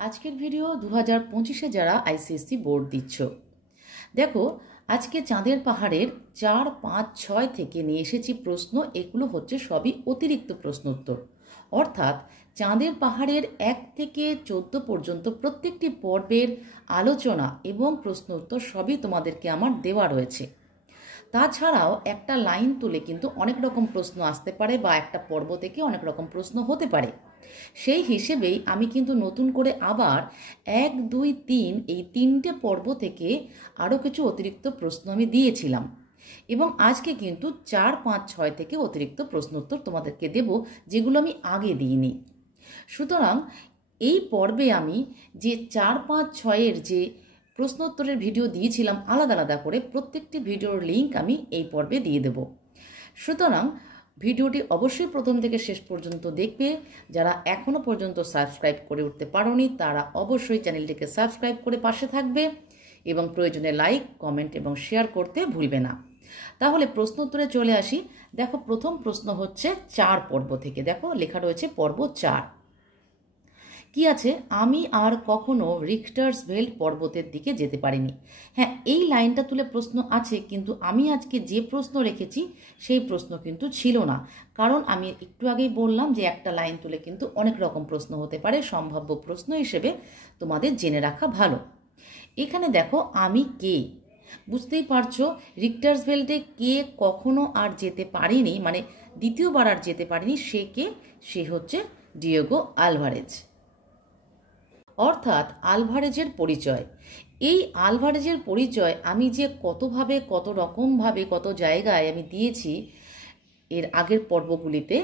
আজকের ভিডিও 2025-এ যারা ICSE board দিচ্ছ, দেখো আজকে চাঁদের পাহাড়ের 4, 5, 6 থেকে নিয়ে এসেছি প্রশ্ন। এগুলো হচ্ছে সবই অতিরিক্ত প্রশ্ন উত্তর, অর্থাৎ চাঁদের পাহাড়ের 1 থেকে 14 পর্যন্ত প্রত্যেকটি পর্বের আলোচনা এবং প্রশ্ন উত্তর সবই তোমাদেরকে আমার দেওয়া রয়েছে। তাছাড়াও একটা লাইন তুলে কিন্তু অনেক রকম প্রশ্ন আসতে পারে বা একটা পর্ব থেকে অনেক রকম প্রশ্ন হতে পারে। সেই হিসেবেই আমি কিন্তু নতুন করে আবার 1, 2, 3 এই 3টে পর্ব থেকে আরও কিছু অতিরিক্ত প্রশ্ন আমি দিয়েছিলাম এবং আজকে কিন্তু 4, 5, 6 থেকে অতিরিক্ত প্রশ্ন উত্তর তোমাদেরকে দেব, যেগুলো আমি আগে দিইনি। সুতরাং এই পর্বে আমি যে 4, 5, 6-এর যে প্রশ্ন উত্তরের ভিডিও দিয়েছিলাম আলাদা আলাদা করে, প্রত্যেকটি ভিডিওর লিঙ্ক আমি এই পর্বে দিয়ে দেব। সুতরাং ভিডিওটি অবশ্যই প্রথম থেকে শেষ পর্যন্ত দেখবে। যারা এখনও পর্যন্ত সাবস্ক্রাইব করে উঠতে পারোনি তারা অবশ্যই চ্যানেলটিকে সাবস্ক্রাইব করে পাশে থাকবে এবং প্রয়োজনে লাইক, কমেন্ট এবং শেয়ার করতে ভুলবে না। তাহলে প্রশ্ন উত্তরে চলে আসি। দেখো প্রথম প্রশ্ন হচ্ছে 4 পর্ব থেকে। দেখো লেখা রয়েছে পর্ব 4 কি আছে, আমি আর কখনো রিখটার্সভেল্ড পর্বতের দিকে যেতে পারিনি। হ্যাঁ, এই লাইনটা তুলে প্রশ্ন আছে, কিন্তু আমি আজকে যে প্রশ্ন রেখেছি সেই প্রশ্ন কিন্তু ছিল না, কারণ আমি একটু আগেই বললাম যে একটা লাইন তুলে কিন্তু অনেক রকম প্রশ্ন হতে পারে। সম্ভাব্য প্রশ্ন হিসেবে তোমাদের জেনে রাখা ভালো। এখানে দেখো আমি কে, বুঝতেই পারছো রিখটার্সভেল্ডে কে কখনো আর যেতে পারিনি, মানে দ্বিতীয়বার আর যেতে পারিনি, সে কে? সে হচ্ছে ডিয়েগো আলভারেজ, অর্থাৎ আলভারেজের পরিচয়। এই আলভারেজের পরিচয় আমি যে কতভাবে, কত রকমভাবে, কত জায়গায় আমি দিয়েছি এর আগের পর্বগুলিতে,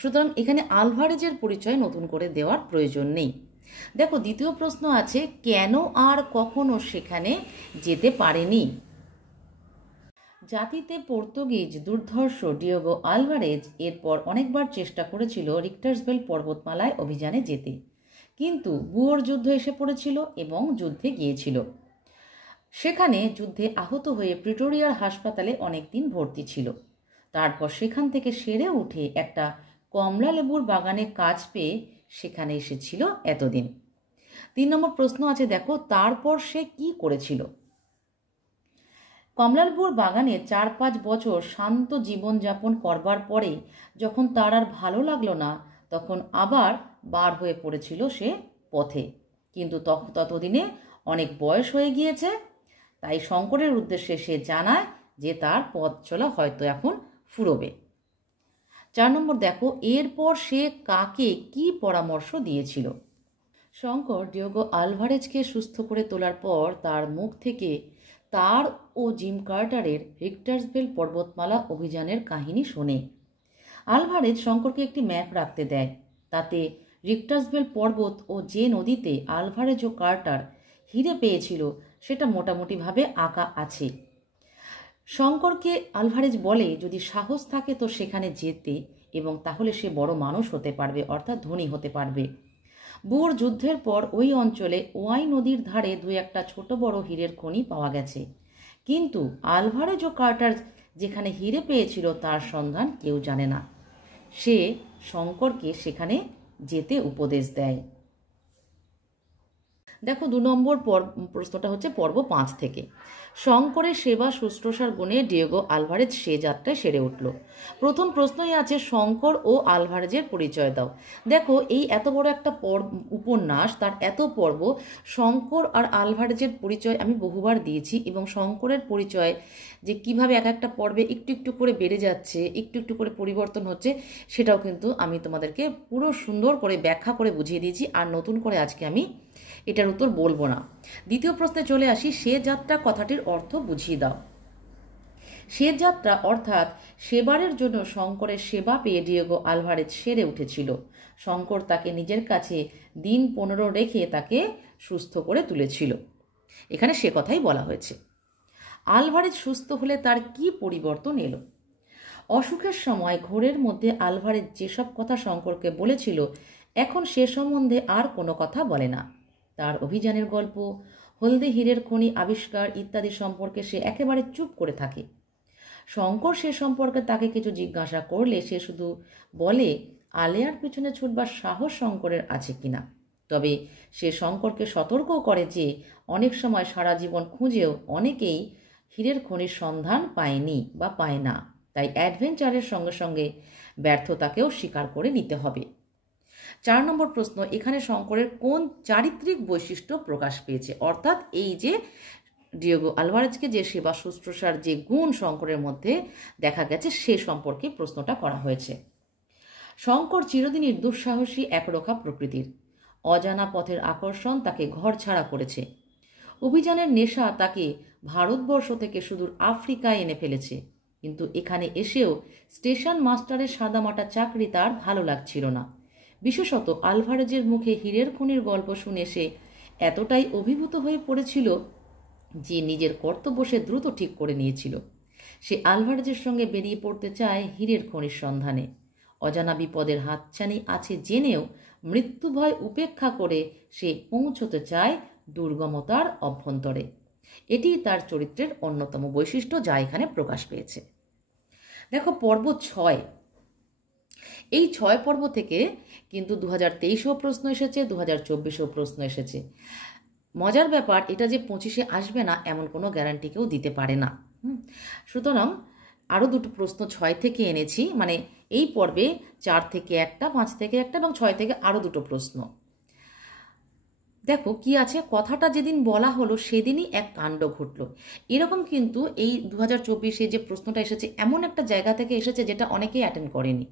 সুতরাং এখানে আলভারেজের পরিচয় নতুন করে দেওয়ার প্রয়োজন নেই। দেখো দ্বিতীয় প্রশ্ন আছে, কেন আর কখনো সেখানে যেতে পারেনি? জাতিতে পর্তুগিজ দুর্ধর্ষ ডিয়েগো আলভারেজ এরপর অনেকবার চেষ্টা করেছিল রিখটার্সভেল্ড পর্বতমালায় অভিযানে যেতে, কিন্তু বুয়োর যুদ্ধ এসে পড়েছিল এবং যুদ্ধে গিয়েছিল। সেখানে যুদ্ধে আহত হয়ে প্রিটোরিয়ার হাসপাতালে অনেক দিন ভর্তি ছিল। তারপর সেখান থেকে সেরে উঠে একটা কমলা লেবুর বাগানে কাজ পেয়ে সেখানে এসেছিল এতদিন। 3 নম্বর প্রশ্ন আছে, দেখো তারপর সে কি করেছিল? কমলালেবুর বাগানে 4-5 বছর শান্ত জীবনযাপন করবার পরে যখন তার আর ভালো লাগলো না, তখন আবার বার হয়ে পড়েছিল সে পথে। কিন্তু ততদিনে অনেক বয়স হয়ে গিয়েছে, তাই শঙ্করের উদ্দেশ্যে সে জানায় যে তার পথ চলা হয়তো এখন ফুরোবে। 4 নম্বর দেখো, এরপর সে কাকে কি পরামর্শ দিয়েছিল? শঙ্কর ডিয়েগো আলভারেজকে সুস্থ করে তোলার পর তার মুখ থেকে তার ও জিম কার্টারের রিখটার্সভেল্ড পর্বতমালা অভিযানের কাহিনী শোনে। আলভারেজ শঙ্করকে একটি ম্যাপ রাখতে দেয়, তাতে রিখটার্সভেল্ড পর্বত ও যে নদীতে আলভারেজ ও কার্টার হিরে পেয়েছিল সেটা মোটামুটিভাবে আঁকা আছে। শঙ্করকে আলভারেজ বলে যদি সাহস থাকে তো সেখানে যেতে, এবং তাহলে সে বড় মানুষ হতে পারবে, অর্থাৎ ধনী হতে পারবে। বুয়োর যুদ্ধের পর ওই অঞ্চলে ওয়াই নদীর ধারে 2-1টা ছোট বড় হীরের খনি পাওয়া গেছে, কিন্তু আলভারেজ ও কার্টার যেখানে হিরে পেয়েছিল তার সন্ধান কেউ জানে না। সে শঙ্করকে সেখানে যেতে উপদেশ দেয়। দেখো 2 নম্বর প্রশ্নটা হচ্ছে পর্ব 5 থেকে। শঙ্করের সেবা শুশ্রূষার গুণে ডিয়েগো আলভারেজ সে যাত্রায় সেরে উঠল। প্রথম প্রশ্নই আছে, শঙ্কর ও আলভারেজের পরিচয় দাও। দেখো এই এত বড় একটা উপন্যাস, তার এত পর্ব, শঙ্কর আর আলভারেজের পরিচয় আমি বহুবার দিয়েছি, এবং শঙ্করের পরিচয় যে কিভাবে এক একটা পর্বে একটু একটু করে বেড়ে যাচ্ছে, একটু একটু করে পরিবর্তন হচ্ছে, সেটাও কিন্তু আমি তোমাদেরকে পুরো সুন্দর করে ব্যাখ্যা করে বুঝিয়ে দিয়েছি। আর নতুন করে আজকে আমি এটার উত্তর বলবো না। দ্বিতীয় প্রশ্নে চলে আসি, সে যাত্রা কথাটির অর্থ বুঝিয়ে দাও। সে যাত্রা অর্থাৎ সেবারের জন্য শঙ্করের সেবা পেয়ে ডিয়েগো আলভারেজ সেরে উঠেছিল। শঙ্কর তাকে নিজের কাছে দিন 15 রেখে তাকে সুস্থ করে তুলেছিল। এখানে সে কথাই বলা হয়েছে। আলভারেজ সুস্থ হলে তার কি পরিবর্তন এলো? অসুখের সময় ঘোরের মধ্যে আলভারেজ যেসব কথা শঙ্করকে বলেছিল, এখন সে সম্বন্ধে আর কোনো কথা বলে না। তার অভিযানের গল্প, হলদে হীরের খনি আবিষ্কার ইত্যাদি সম্পর্কে সে একেবারে চুপ করে থাকে। শঙ্কর সে সম্পর্কে তাকে কিছু জিজ্ঞাসা করলে সে শুধু বলে আলেয়ার পিছনে ছুটবার সাহস শঙ্করের আছে কিনা। তবে সে শঙ্করকে সতর্কও করে যে অনেক সময় সারা জীবন খুঁজেও অনেকেই হীরের খনির সন্ধান পায়নি বা পায় না, তাই অ্যাডভেঞ্চারের সঙ্গে সঙ্গে ব্যর্থতাকেও স্বীকার করে নিতে হবে। 4 নম্বর প্রশ্ন, এখানে শঙ্করের কোন চারিত্রিক বৈশিষ্ট্য প্রকাশ পেয়েছে? অর্থাৎ এই যে ডিয়েগো আলভারেজকে যে সেবা শুশ্রূষার যে গুণ শঙ্করের মধ্যে দেখা গেছে সে সম্পর্কে প্রশ্নটা করা হয়েছে। শঙ্কর চিরদিনই দুঃসাহসী একরোখা প্রকৃতির। অজানা পথের আকর্ষণ তাকে ঘরছাড়া করেছে। অভিযানের নেশা তাকে ভারতবর্ষ থেকে সুদূর আফ্রিকায় এনে ফেলেছে, কিন্তু এখানে এসেও স্টেশন মাস্টারের সাদামাটা চাকরি তার ভালো লাগছিল না। বিশেষত আলভারেজের মুখে হীরের খনির গল্প শুনে সে এতটাই অভিভূত হয়ে পড়েছিল যে নিজের কর্তব্য সে দ্রুত ঠিক করে নিয়েছিল। সে আলভারেজের সঙ্গে বেরিয়ে পড়তে চায় হীরের খনির সন্ধানে। অজানা বিপদের হাতছানি আছে জেনেও মৃত্যুভয় উপেক্ষা করে সে পৌঁছতে চায় দুর্গমতার অভ্যন্তরে। এটি তার চরিত্রের অন্যতম বৈশিষ্ট্য যা এখানে প্রকাশ পেয়েছে। দেখো পর্ব 6, এই 6 পর্ব থেকে কিন্তু 2023-এও প্রশ্ন এসেছে, 2024-এও প্রশ্ন এসেছে। মজার ব্যাপার, এটা যে 25-এ আসবে না এমন কোনো গ্যারান্টি কেউ দিতে পারে না। সুতরাং আরও দুটো প্রশ্ন 6 থেকে এনেছি, মানে এই পর্বে 4 থেকে একটা, 5 থেকে একটা এবং 6 থেকে আরও দুটো প্রশ্ন। দেখো কি আছে, কথাটা যেদিন বলা হলো সেদিনই এক কাণ্ড ঘটল। এরকম কিন্তু এই 2024-এ যে প্রশ্নটা এসেছে এমন একটা জায়গা থেকে এসেছে যেটা অনেকেই অ্যাটেন্ড করেনি।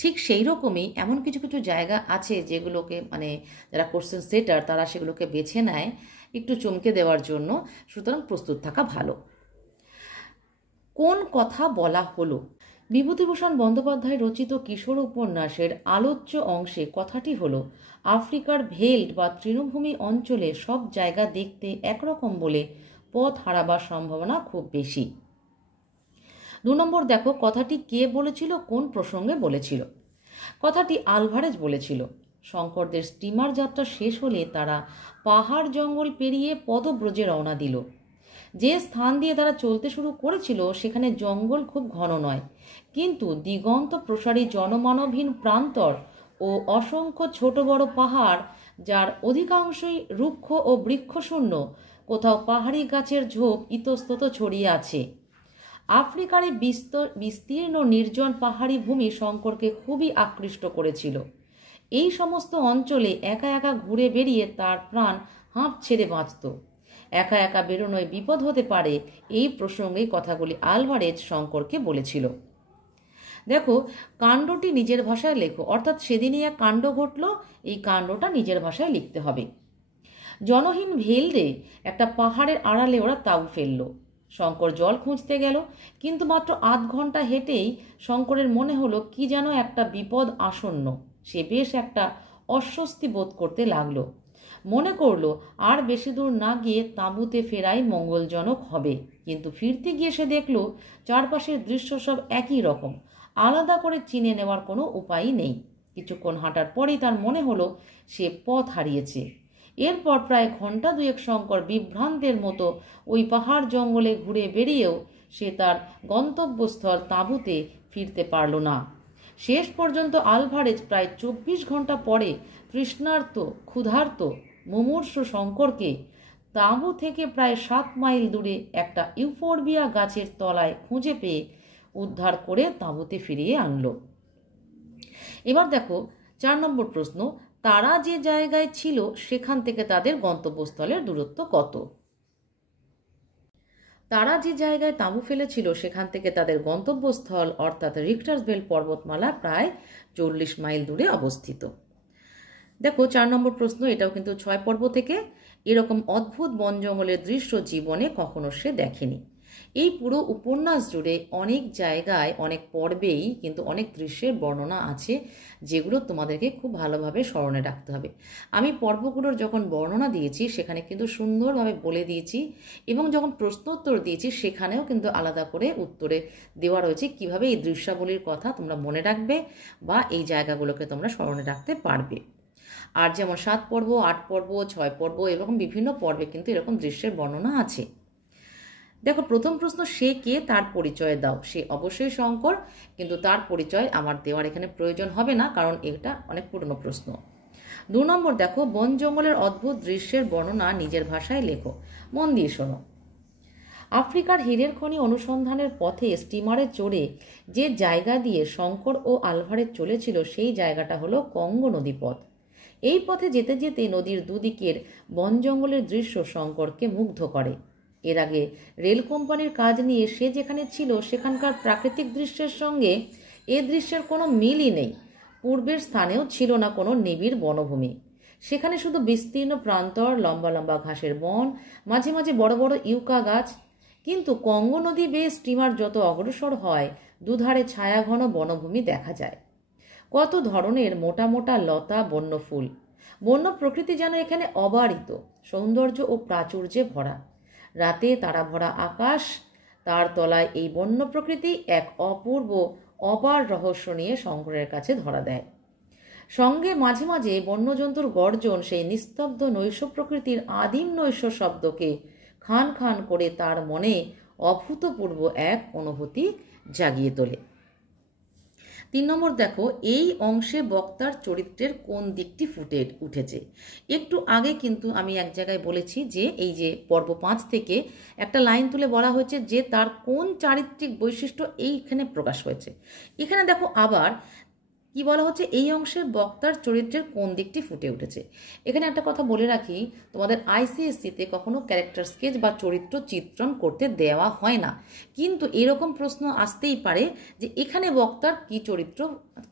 ঠিক সেই রকমই এমন কিছু কিছু জায়গা আছে যেগুলোকে মানে যারা কোশ্চেন সেটার তারা সেগুলোকে বেছে নেয় একটু চমকে দেওয়ার জন্য। সুতরাং প্রস্তুত থাকা ভালো। কোন কথা বলা হলো? বিভূতিভূষণ বন্দ্যোপাধ্যায় রচিত কিশোর উপন্যাসের আলোচ্য অংশে কথাটি হলো, আফ্রিকার ভেল্ট বা তৃণভূমি অঞ্চলে সব জায়গা দেখতে একরকম বলে পথ হারাবার সম্ভাবনা খুব বেশি। 2 নম্বর দেখো, কথাটি কে বলেছিল, কোন প্রসঙ্গে বলেছিল? কথাটি আলভারেজ বলেছিল। শঙ্করদের স্টিমার যাত্রা শেষ হলে তারা পাহাড় জঙ্গল পেরিয়ে পদব্রজে রওনা দিল। যে স্থান দিয়ে তারা চলতে শুরু করেছিল সেখানে জঙ্গল খুব ঘন নয়, কিন্তু দিগন্ত প্রসারী জনমানবহীন প্রান্তর ও অসংখ্য ছোট বড় পাহাড়, যার অধিকাংশই রুক্ষ ও বৃক্ষশূন্য, কোথাও পাহাড়ি গাছের ঝোপ ইতস্তত ছড়িয়ে আছে। আফ্রিকার এই বিস্তীর্ণ নির্জন পাহাড়ি ভূমি শঙ্করকে খুবই আকৃষ্ট করেছিল। এই সমস্ত অঞ্চলে একা একা ঘুরে বেরিয়ে তার প্রাণ হাঁপ ছেড়ে বাঁচত। একা একা বেরোনোয় বিপদ হতে পারে, এই প্রসঙ্গে কথাগুলি আলভারেজ শঙ্করকে বলেছিল। দেখো কাণ্ডটি নিজের ভাষায় লেখো, অর্থাৎ সেদিনই এক কাণ্ড ঘটল, এই কাণ্ডটা নিজের ভাষায় লিখতে হবে। জনহীন ভেল্ডে একটা পাহাড়ের আড়ালে ওরা তাঁবু ফেলল। শঙ্কর জল খুঁজতে গেল, কিন্তু মাত্র আধ ঘন্টা হেঁটেই শঙ্করের মনে হলো কি যেন একটা বিপদ আসন্ন। সে বেশ একটা অস্বস্তি বোধ করতে লাগলো। মনে করলো আর বেশি দূর না গিয়ে তাঁবুতে ফেরাই মঙ্গলজনক হবে, কিন্তু ফিরতে গিয়ে সে দেখলো চারপাশের দৃশ্য সব একই রকম, আলাদা করে চিনে নেওয়ার কোনো উপায়ই নেই। কিছুক্ষণ হাঁটার পরেই তার মনে হলো সে পথ হারিয়েছে। এরপর প্রায় ঘন্টা দুয়েক শঙ্কর বিভ্রান্তের মতো ওই পাহাড় জঙ্গলে ঘুরে বেরিয়েও সে তার গন্তব্যস্থল তাঁবুতে ফিরতে পারল না। শেষ পর্যন্ত আলভারেজ প্রায় 24 ঘন্টা পরে তৃষ্ণার্ত ক্ষুধার্ত মুমূর্ষু শঙ্করকে তাঁবু থেকে প্রায় 7 মাইল দূরে একটা ইউফোরবিয়া গাছের তলায় খুঁজে পেয়ে উদ্ধার করে তাঁবুতে ফিরিয়ে আনল। এবার দেখো 4 নম্বর প্রশ্ন, তারা যে জায়গায় ছিল সেখান থেকে তাদের গন্তব্যস্থলের দূরত্ব কত? তারা যে জায়গায় তাঁবু ফেলেছিল সেখান থেকে তাদের গন্তব্যস্থল অর্থাৎ রিক্টার্সভেল পর্বতমালা প্রায় 40 মাইল দূরে অবস্থিত। দেখো 4 নম্বর প্রশ্ন, এটাও কিন্তু 6 পর্ব থেকে। এরকম অদ্ভুত বন জঙ্গলের দৃশ্য জীবনে কখনো সে দেখেনি। এই পুরো উপন্যাস জুড়ে অনেক জায়গায় অনেক পর্বেই কিন্তু অনেক দৃশ্যের বর্ণনা আছে যেগুলো তোমাদেরকে খুব ভালোভাবে স্মরণে রাখতে হবে। আমি পর্বগুলোর যখন বর্ণনা দিয়েছি সেখানে কিন্তু সুন্দরভাবে বলে দিয়েছি, এবং যখন প্রশ্নোত্তর দিয়েছি সেখানেও কিন্তু আলাদা করে উত্তরে দেওয়া রয়েছে কিভাবে এই দৃশ্যাবলীর কথা তোমরা মনে রাখবে বা এই জায়গাগুলোকে তোমরা স্মরণে রাখতে পারবে। আর যেমন 7 পর্ব, 8 পর্ব, 6 পর্ব এরকম বিভিন্ন পর্বে কিন্তু এরকম দৃশ্যের বর্ণনা আছে। দেখো প্রথম প্রশ্ন, সে কে, তার পরিচয় দাও। সে অবশ্যই শঙ্কর, কিন্তু তার পরিচয় আমার দেওয়ার এখানে প্রয়োজন হবে না, কারণ এটা অনেক পুরনো প্রশ্ন। 2 নম্বর দেখো, বন জঙ্গলের অদ্ভুত দৃশ্যের বর্ণনা নিজের ভাষায় লেখো। মন দিয়ে শোনো। আফ্রিকার হীরের খনি অনুসন্ধানের পথে স্টিমারে চড়ে যে জায়গা দিয়ে শঙ্কর ও আলভারেজ চলেছিল সেই জায়গাটা হলো কঙ্গো নদীপথ। এই পথে যেতে যেতে নদীর দুদিকের বন জঙ্গলের দৃশ্য শঙ্করকে মুগ্ধ করে। এর আগে রেল কোম্পানির কাজ নিয়ে সে যেখানে ছিল সেখানকার প্রাকৃতিক দৃশ্যের সঙ্গে এ দৃশ্যের কোনো মিলই নেই। পূর্বের স্থানেও ছিল না কোনো নিবিড় বনভূমি। সেখানে শুধু বিস্তীর্ণ প্রান্তর, লম্বা লম্বা ঘাসের বন, মাঝে মাঝে বড় বড় ইউকা গাছ। কিন্তু কঙ্গো নদী বেয়ে স্টিমার যত অগ্রসর হয় দুধারে ছায়াঘন বনভূমি দেখা যায়। কত ধরনের মোটা মোটা লতা, বন্য ফুল, বন্য প্রকৃতি যেন এখানে অবারিত সৌন্দর্য ও প্রাচুর্যে ভরা। রাতে তারা ভরা আকাশ, তার তলায় এই বন্য প্রকৃতি এক অপূর্ব অপার রহস্য নিয়ে শঙ্করের কাছে ধরা দেয়। সঙ্গে মাঝে মাঝে বন্যজন্তুর গর্জন সেই নিস্তব্ধ নৈশ প্রকৃতির আদিম নৈশ শব্দকে খান খান করে তার মনে অভূতপূর্ব এক অনুভূতি জাগিয়ে তোলে। 3 নম্বর দেখো, এই অংশে বক্তার চরিত্রের কোন দিকটি ফুটে উঠেছে। একটু আগে কিন্তু আমি এক জায়গায় বলেছি যে এই যে পর্ব 5 থেকে একটা লাইন তুলে বলা হয়েছে যে তার কোন চারিত্রিক বৈশিষ্ট্য এইখানে প্রকাশ হয়েছে। এখানে দেখো আবার কি বলা হচ্ছে, এই অংশে বক্তার চরিত্রের কোন দিকটি ফুটে উঠেছে। এখানে একটা কথা বলে রাখি, তোমাদের আইসিএসসিতে কখনো ক্যারেক্টার স্কেচ বা চরিত্র চিত্রণ করতে দেওয়া হয় না, কিন্তু এরকম প্রশ্ন আসতেই পারে যে এখানে বক্তার কি চরিত্র,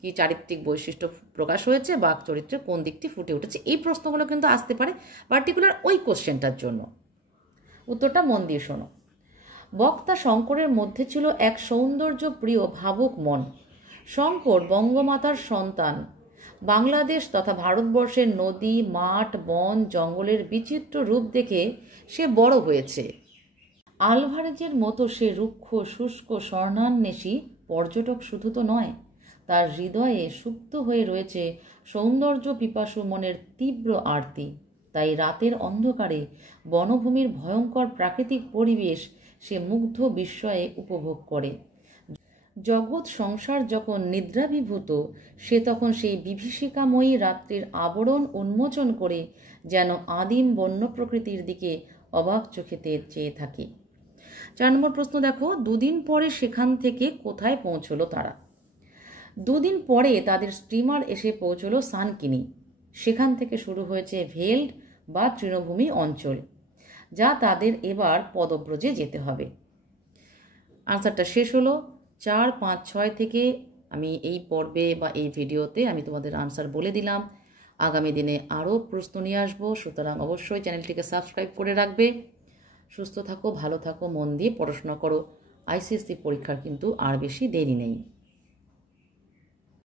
কি চারিত্রিক বৈশিষ্ট্য প্রকাশ হয়েছে বা চরিত্রের কোন দিকটি ফুটে উঠেছে। এই প্রশ্নগুলো কিন্তু আসতে পারে পার্টিকুলার ওই কোশ্চেনটার জন্য। উত্তরটা মন দিয়ে শোনো। বক্তা শঙ্করের মধ্যে ছিল এক সৌন্দর্য প্রিয় ভাবুক মন। শঙ্কর বঙ্গমাতার সন্তান। বাংলাদেশ তথা ভারতবর্ষের নদী, মাঠ, বন, জঙ্গলের বিচিত্র রূপ দেখে সে বড় হয়েছে। আলভারেজের মতো সে রুক্ষ, শুষ্ক, স্বর্ণান্বেষী পর্যটক শুধু তো নয়, তার হৃদয়ে সুপ্ত হয়ে রয়েছে সৌন্দর্য পিপাসু মনের তীব্র আরতি। তাই রাতের অন্ধকারে বনভূমির ভয়ঙ্কর প্রাকৃতিক পরিবেশ সে মুগ্ধ বিস্ময়ে উপভোগ করে। জগৎ সংসার যখন নিদ্রাভিভূত, সে তখন সেই বিভীষিকাময়ী রাত্রির আবরণ উন্মোচন করে যেন আদিম বন্য প্রকৃতির দিকে অবাক চোখেতে চেয়ে থাকে। 4 নম্বর প্রশ্ন দেখো, 2 দিন পরে সেখান থেকে কোথায় পৌঁছলো তারা। 2 দিন পরে তাদের স্টিমার এসে পৌঁছলো সানকিনি। সেখান থেকে শুরু হয়েছে ভেল্ড বা তৃণভূমি অঞ্চল, যা তাদের এবার পদব্রজে যেতে হবে। আনসারটা শেষ হলো। 4, 5, 6 থেকে আমি এই পর্বে বা এই ভিডিওতে আমি তোমাদের আনসার বলে দিলাম। আগামী দিনে আরও প্রশ্ন নিয়ে আসবো, সুতরাং অবশ্যই চ্যানেলটিকে সাবস্ক্রাইব করে রাখবে। সুস্থ থাকো, ভালো থাকো, মন দিয়ে পড়াশোনা করো। আইসিএসসি পরীক্ষার কিন্তু আর বেশি দেরি নেই।